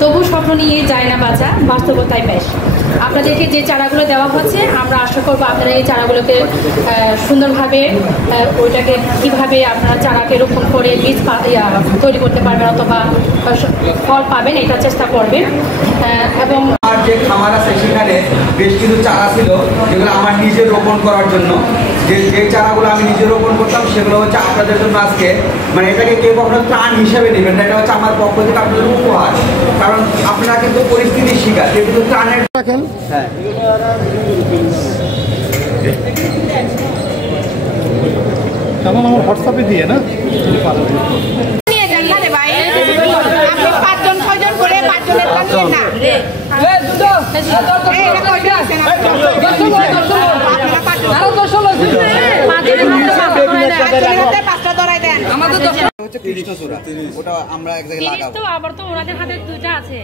তবু স্বপ্ন নিয়ে যায় না বাঁচা, বাস্তবতায় পেশ। আপনাদেরকে যে চারাগুলো দেওয়া হচ্ছে আমরা আশা করবো আপনারা এই চারাগুলোকে সুন্দরভাবে ওইটাকে কীভাবে আপনারা চারাকে রোপণ করে বীজ তৈরি করতে পারবেন অথবা ফল পাবেন এটা চেষ্টা করবেন। এবং আমার যে খামার আছে সেখানে বেশ কিছু চারা ছিল যেগুলো আমার নিজে রোপণ করার জন্য, যে চারাগুলো আমি নিজে রোপণ করতাম সেগুলো হচ্ছে আপনাদের জন্য আজকে, মানে এটাকে কেউ কখনো ত্রাণ হিসেবে নেবেন না, এটা হচ্ছে আমার পক্ষ থেকে আপনাদের উপহার। কারণ আপনারা কিন্তু পরিস্থিতির শিকার, কিন্তু ত্রাণের রাখেন। হ্যাঁ আমার হোয়াটসঅ্যাপে দিয়ে না কৃষ্ণচূড়া, ওটা আমরা এক জায়গায় লাগাবো। আবার তো ওনাদের হাতে দুইটা আছে।